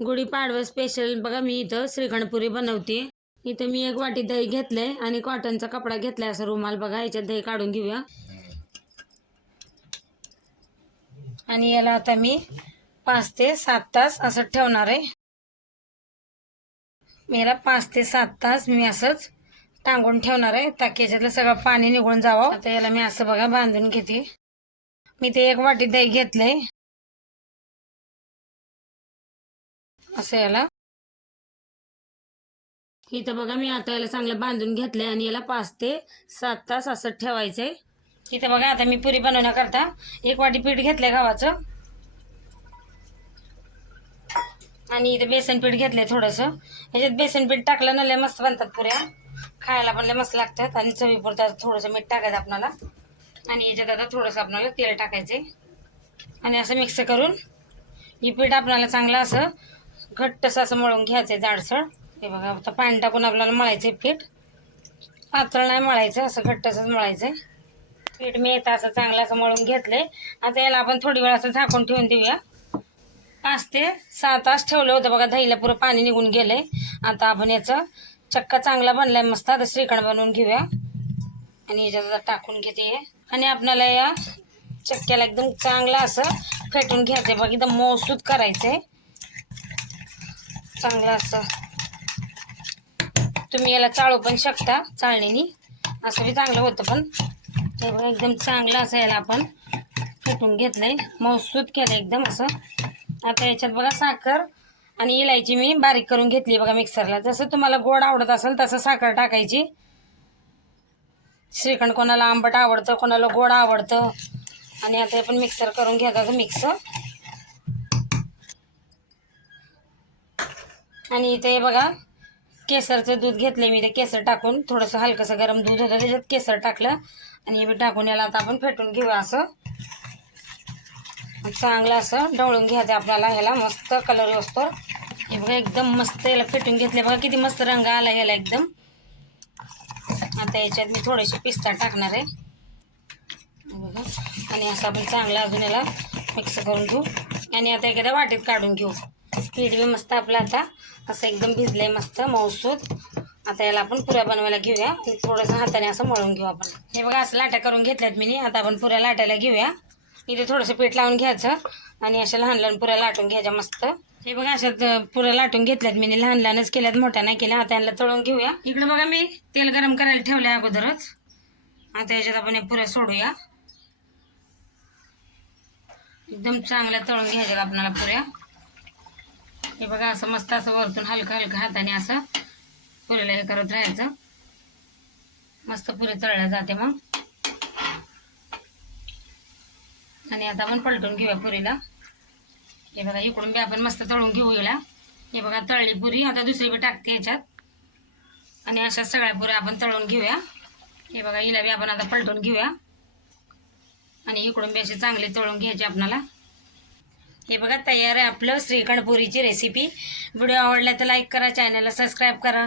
Gudi Padwa special बघा मी इथं श्रीखंडपुरी बनवते. इथं मी एक वाटी दही घेतलंय आणि कॉटनचा कपडा घेतलाय असं रुमाल. बघा याच्यात दही काढून घेऊया. आणि याला आता मी पाच ते सात तास असं ठेवणार आहे. मेरा पाच ते सात तास मी असंच टांगून ठेवणार आहे. ताकी याच्यातलं सगळं पाणी निघून जावं. आता याला मी असं बघा बांधून घेते. मी ते एक वाटी दही घेतलंय. असं याला. इथं बघा मी आता याला चांगलं बांधून घेतलंय आणि याला पाच ते सात तास असं ठेवायचंय. इथं बघा आता मी पुरी बनवण्याकरता एक वाटी पीठ घेतलंय गव्हाचं. आणि इथं बेसन पीठ घेतलंय थोडंसं. ह्याच्यात बेसन पीठ टाकलं ना लय मस्त बनतात पुऱ्या. खायला पण लय मस्त लागतात. आणि चवीपुरतं थोडंसं मीठ टाकायचं आपणाला. आणि याच्यात आता थोडंसं आपल्याला तेल टाकायचे आणि असं मिक्स करून ही पीठ आपणाला चांगलं असं घट्टस असं मळून घ्यायचं आहे जाडसळ हे बघा आता पाणी टाकून आपल्याला मळायचं आहे पीठ. पातळ नाही मळायचं असं घट्टसच मळायचं आहे पीठ मी येतं असं चांगलं असं मळून घेतले आता याला आपण थोडी वेळ असं झाकून ठेवून देऊया. पाच ते सहा तास ठेवलं होतं बघा दहीला पुरं पाणी निघून गेले आता आपण याचं चक्का चांगला बनलाय मस्त आता श्रीखंड बनवून घेऊया. आणि याच्यात टाकून घेते. आणि आपल्याला या चक्क्याला एकदम चांगलं असं फेटून घ्यायचंय. बघ एकदम मौसूद करायचंय. चांगलं असं. तुम्ही याला चाळू पण शकता चाळणीनी. असं बी चांगलं होतं पण. हे बघा एकदम चांगलं असं याला आपण फेटून घेतलंय मौसूद केलं एकदम असं. आता याच्यात बघा साखर आणि इलायची मी बारीक करून घेतली बघा मिक्सरला. जसं तुम्हाला गोड आवडत असेल तसं साखर टाकायची. श्रीखंड कोणाला आंबट आवडतं कोणाला गोड आवडतं. आणि आता आपण मिक्सर करून घ्यायचं मिक्स आणि इथे बघा केसरचं दूध घेतलंय मी ते केसर टाकून थोडंसं हलकंसं गरम दूध होतं त्याच्यात केसर टाकलं आणि हे बी टाकून याला आता आपण फेटून घेऊया असं. चांगलं असं ढवळून घ्यायचं आपल्याला ह्याला मस्त कलर असतो. हे बघा एकदम मस्त याला फेटून घेतले बघा किती मस्त रंग आला याला एकदम. आता याच्यात मी थोडेसे पिस्ता टाकणार आहे. बघा. आणि असं आपण चांगलं अजून याला मिक्स करून घेऊ. आणि आता एखाद्या वाटेत काढून घेऊ. पीठ बी मस्त आपलं आता असं एकदम भिजलंय मस्त मऊसूद आता याला आपण पुऱ्या बनवायला घेऊया. आणि थोडंसं हाताने असं मळून घेऊ आपण. हे बघा असं लाट्या करून घेतल्यात मी आता आपण पुऱ्या लाटायला घेऊया. इथे थोडंसं पीठ लावून घ्यायचं आणि अशा लहान लहान पुऱ्या लाटून घ्यायच्या मस्त. हे बघा अशा पुऱ्या लाटून घेतल्यात मी लहान लहानच केल्यात मोठ्या नाही केल्या. आता याला तळून घेऊया. इकडे बघा मी तेल गरम करायला ठेवलंय अगोदरच. आता याच्यात आपण या पुऱ्या सोडूया. एकदम चांगल्या तळून घ्यायच्या आपल्याला पुऱ्या? हे बघा असं मस्त असं वरतून हलकं हलकं हाताने असं पुरीला हे करत राहायचं. मस्त पुरी तळल्या जाते मग. आणि आता आपण पलटून घेऊया पुरीला. हे बघा इकडून बी आपण मस्त तळून घेऊ हे बघा तळली पुरी. आता दुसरी बी टाकते याच्यात आणि अशा सगळ्या पुऱ्या आपण तळून घेऊया. हे बघा हिला बी आपण आता पलटून घेऊया. आणि इकडून बी अशी चांगले तळून घ्यायची आपणाला. हे बघा तयार आहे आपलं श्रीखंड पुरीची रेसिपी व्हिडिओ आवडला तर लाईक करा चॅनलला सबस्क्राईब करा.